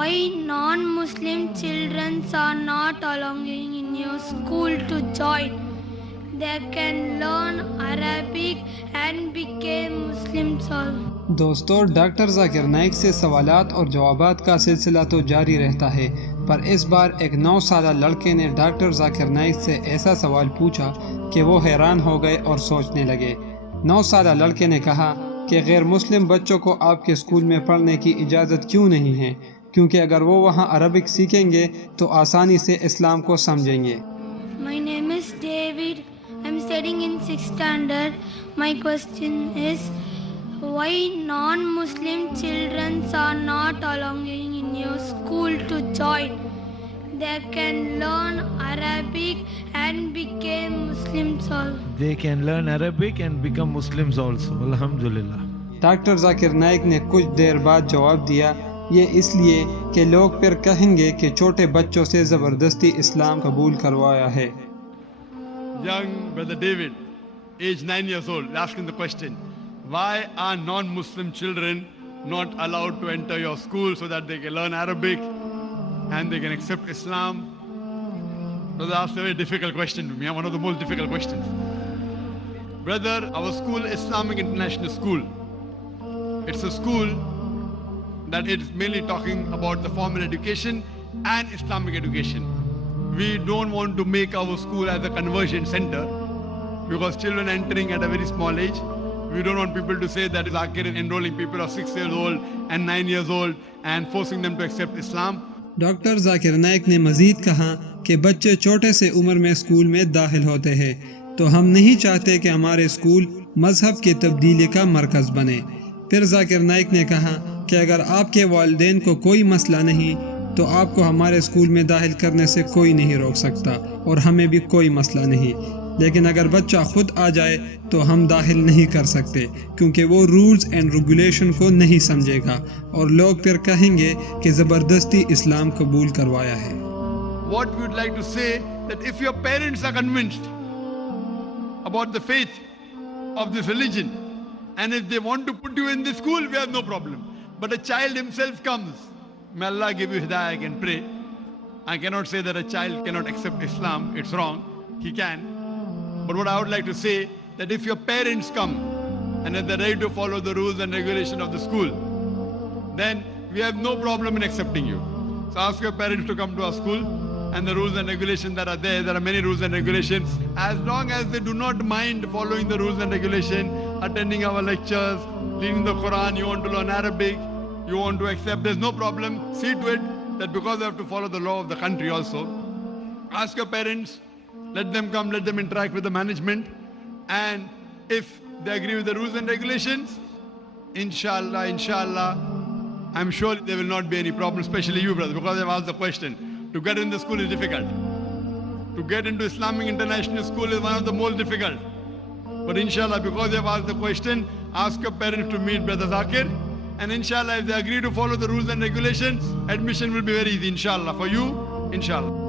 why non-Muslim children are not allowing in your school to join. They can learn Arabic and become Muslims also. दोस्तों, doctor Zakir Naik से सवालात और जवाबात का सिलसिला तो जारी रहता है, पर इस बार एक 9 साला लड़के ने डॉक्टर जाकिर नाइक से ऐसा सवाल पूछा कि वो हैरान हो गए और सोचने लगे। 9 साला लड़के ने कहा कि गैर मुस्लिम बच्चों को आपके स्कूल में पढ़ने की इजाज़त क्यों नहीं है, क्योंकि अगर वो वहाँ अरबिक सीखेंगे तो आसानी से इस्लाम को समझेंगे। My name is David. I'm studying in 6th standard. My question is, why non-Muslim children are not allowing in your school to join. They can learn Arabic and become Muslims also. They can learn Arabic and become Muslims also. Alhamdulillah. Doctor Zakir Naik ने कुछ देर बाद जवाब दिया, ये इसलिए कि लोग फिर कहेंगे कि छोटे बच्चों से ज़बरदस्ती इस्लाम कबूल करवाया है। Young brother David, age 9 years old, asking the question, why are non-Muslim children not allowed to enter your school so that they can learn Arabic and they can accept Islam? Brother asked a very difficult question to me, one of the most difficult questions. Brother, our school is Islamic International School. It's a school that is mainly talking about the formal education and Islamic education. We don't want to make our school as a conversion center because children entering at a very small age, we don't want people to say that Zakir is enrolling people of 6 years old and 9 years old and forcing them to accept Islam. Doctor Zakir Naik ने मजीद कहा कि बच्चे छोटे से उम्र में school में दाखिल होते हैं, तो हम नहीं चाहते कि हमारे स्कूल मजहब की तब्दीली का मरकज़ बने। फिर जाकिर नाइक ने कहा कि अगर आपके वालिदैन को कोई मसला नहीं तो आपको हमारे स्कूल में दाखिल करने से कोई नहीं रोक सकता और हमें भी कोई मसला नहीं, लेकिन अगर बच्चा खुद आ जाए तो हम दाखिल नहीं कर सकते क्योंकि वो रूल्स एंड रेगुलेशन को नहीं समझेगा और लोग फिर कहेंगे कि ज़बरदस्ती इस्लाम कबूल करवाया है। What we would like to say that if your parents are convinced about the faith of this religion and if they want to put you in this school, we have no problem. But a child himself comes, may Allah give you hidayah, I can pray. I cannot say that a child cannot accept Islam, it's wrong, he can. But what I would like to say, that if your parents come and if they're ready to follow the rules and regulation of the school, then we have no problem in accepting you. So ask your parents to come to our school and the rules and regulations that are there are many rules and regulations. As long as they do not mind following the rules and regulations, attending our lectures, reading the Quran, you want to learn Arabic, you want to accept, there's no problem. See to it that because you have to follow the law of the country also. Ask your parents, let them come, let them interact with the management, and if they agree with the rules and regulations, inshallah, I'm sure there will not be any problem, especially you, brother, because I've asked the question. To get in the school is difficult. To get into Islamic International School is one of the most difficult. But inshallah, because you've asked the question, ask your parents to meet Brother Zakir, and inshallah, if they agree to follow the rules and regulations, admission will be very easy, inshallah, for you, inshallah.